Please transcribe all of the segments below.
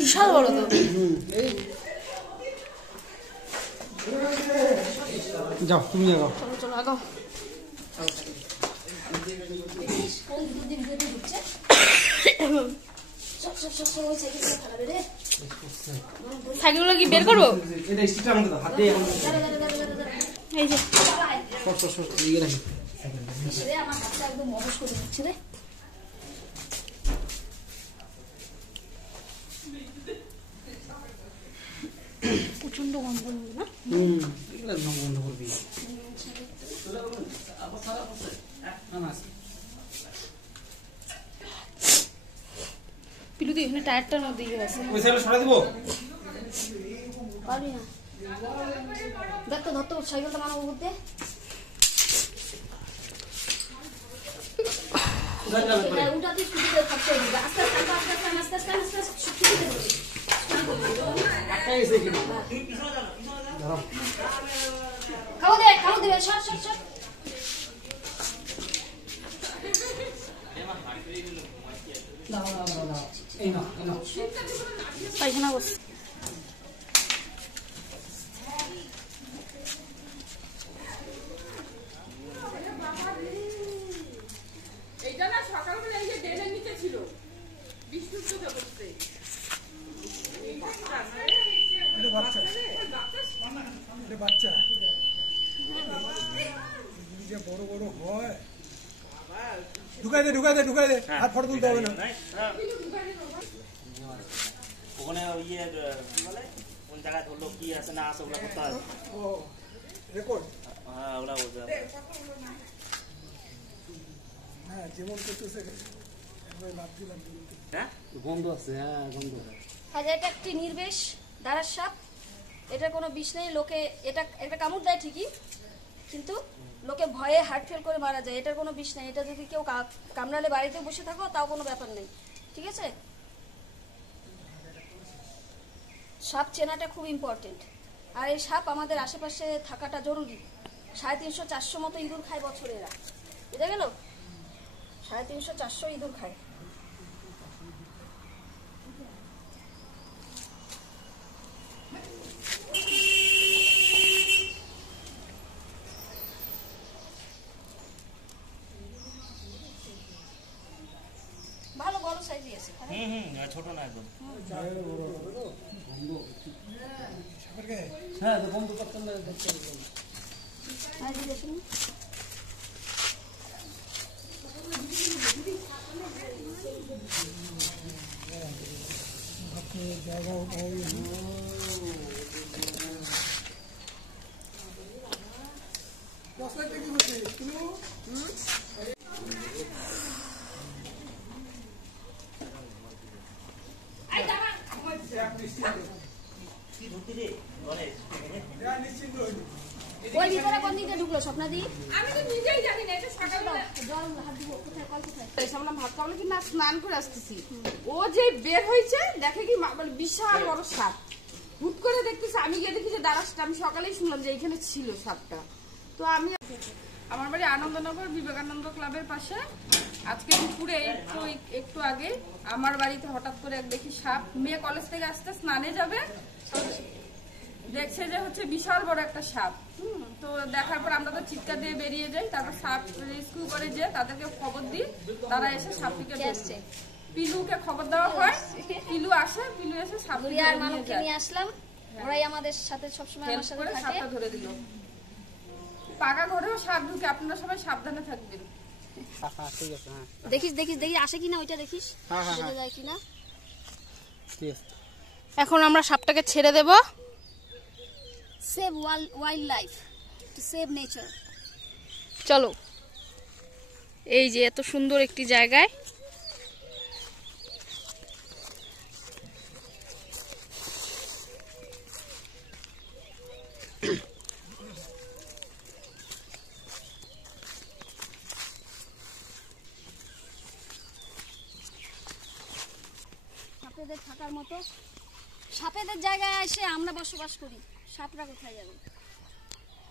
বিশাল বড় তো। যাও তুমি যাও, চলো চলো আগাও। সাইকেলগুলো কি বের করবো? এই যে আমার বাচ্চা একদম মদস করে দিচ্ছে রে। প্রচন্ড গন্ধ না? গন্ধ করবি। পিলু দি এখানে টায়ারটার মধ্যে গিয়ে আছে। ওই সাইডে সরা দিব? পারি না। দেখ তো ধরতে সাইকেলটা মারো বলতে। উঠাতে স্কুটিতে থাকতে হবে। আস্তে আস্তে আস্তে আস্তে আস্তে আস্তে আস্তে স্কুটিতে ধরে। খাও দে সর সর সর। পায়খানা বস। এইটা না সকালবেলা এই যে ডেলের নিচে ছিল বিষ্ণুর চোখে করতে বাচ্চা বড় বড় হয়। ঢুকাই দে আর ফটো তুলতে হবে না। ওখানে ইয়ে কি বলে কোন জায়গায় ধরলো কি আছে না আছে ওগুলো করতে হবে। ও রেকর্ড? হ্যাঁ ওগুলো বলতে হবে। হ্যাঁ যেমন করতেছে লাভ দিলাম। হ্যাঁ গন্ধ আছে। হ্যাঁ গন্ধ। এটা একটি নির্বেশ দাঁড়ার সাপ। এটার কোনো বিষ নেই। লোকে এটা একটা কামড় দেয় ঠিকই, কিন্তু লোকে ভয়ে হার্ট ফেল করে মারা যায়। এটার কোনো বিষ নেই। এটা যদি কেউ কামড়ালে বাড়িতে বসে থাকো তাও কোনো ব্যাপার নেই, ঠিক আছে? সাপ চেনাটা খুব ইম্পর্টেন্ট। আর এই সাপ আমাদের আশেপাশে থাকাটা জরুরি। 350-400 মতো ইঁদুর খায় বছরে এরা। বুঝা গেল? 350-400 ইঁদুর খায়। ভালো বড় সাইজই আছে। ছোট না একদম। হ্যাঁ গন্ধ করতাম না দেখতে। ওই ভিতরে কোন দিকে ঢুকলো স্বপ্নাদি? আমি তো নিজেই জানি না। এটা সকালবেলা জল হাত দিব কোথায় কল কোথায়? সামনে ভাত খাবো কি না স্নান করে আসতেছি। ও যে বের হয়েছে দেখে কি মানে বিশাল বড় সাপ। হুট করে দেখতেছি, আমি গিয়ে দেখি যে দাঁড়াসটা। আমি সকালেই শুনলাম যে এখানে ছিল সাপটা। তো আমি আমার বাড়ি আনন্দনগর বিবেকানন্দ ক্লাবের পাশে। আজকে দুপুরে একটু আগে আমার বাড়িতে হঠাৎ করে দেখি সাপ। মেয়ে কলেজ থেকে আসতে স্নানে যাবে, দেখছে যে হচ্ছে বিশাল বড় একটা সাপ। তো দেখার পর আমরা তো চিৎকার দিয়ে বেরিয়ে যাই। তারপর সাপ রেস্কিউ করে যে তাদেরকে খবর দিই, তারা এসে সাপটিকে আসছে। পিলুকে খবর দেওয়া হয়, পিলু আসে, পিলু এসে সাপটিকে নিয়ে আসলাম। ওরাই আমাদের সাথে সবসময় আমার সাথে থাকে। সাপটা ধরে দিল। পাকা ঘরেও সাপ ঢুকে, আপনারা সবাই সাবধানে থাকবেন। দেখিস দেখিস দেখি আসে কিনা, ওইটা দেখিস যায় কিনা। এখন আমরা সাপটাকে ছেড়ে দেব। Save wild life, to save nature. চলো, এই যে এত সুন্দর একটি জায়গায় সাপেদের থাকার মতো, সাপেদের জায়গায় এসে আমরা বসবাস করি, সাপরা কোথায় যাবে?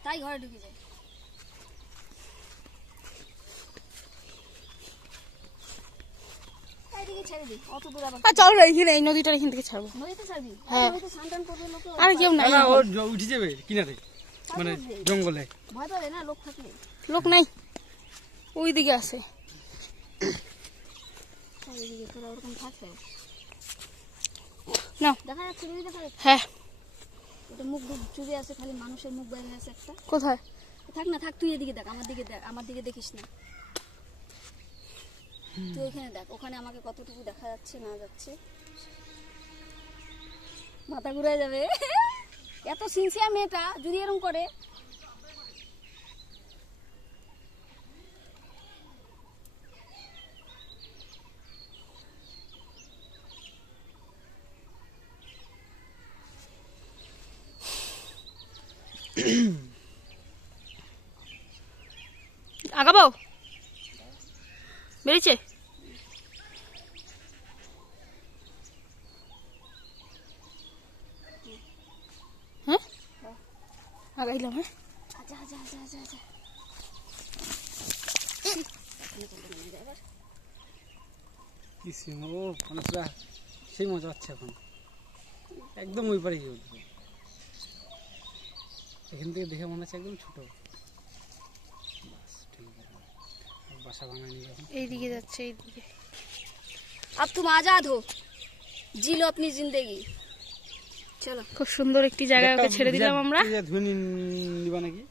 তাই ঘরে ঢুকে যায়। এইদিকে ছেড়ে দিই, অত দূর আবার চল না, এখানে এই নদীটার এখান থেকে ছাড়বো। নদীতে ছাড়বি? হ্যাঁ। নদীতে স্নান টান করবে লোকে, আর কেউ নাই, না ও উঠে যাবে কিনারে মানে জঙ্গলে। ভয় পাবে না লোক থাকলে? লোক নাই, ওই দিকে আছে। এইদিকে তোরা ওরকম থাকবে, না দেখা যাচ্ছে নদী, দেখা যাচ্ছে। হ্যাঁ, ওটা মুখ চুপে আছে, খালি মানুষের মুখ বাইরে আছে একটা। কোথায়? থাক না থাক, তুই এদিকে দেখ, আমার দিকে দেখ, আমার দিকে দেখিস না। তুই ওইখানে দেখ, ওখানে আমাকে কতটুকু দেখা যাচ্ছে না যাচ্ছে। মাথা ঘুরে যাবে। এত সিনসিয়ার মেয়েটা যদি এরকম করে। আগাবো, বেরিয়েছে। হ্যাঁ আগাইলাম। হ্যাঁ আচ্ছা আচ্ছা আচ্ছা আচ্ছা আচ্ছা, কিছু ও মানে পুরা সেই মজা হচ্ছে এখন, একদম ওই পারে গিয়ে উঠবো। এখান থেকে দেখে মনে হচ্ছে একদম ছোট। বাস ঠিক আছে, বাসা বানায়নি যখন। এইদিকে যাচ্ছে, এইদিকে। अब तुम आजाद हो, जी लो अपनी जिंदगी। चलो, খুব সুন্দর একটি জায়গায় ওকে ছেড়ে দিলাম আমরা। ধুয়ে নিবা নাকি?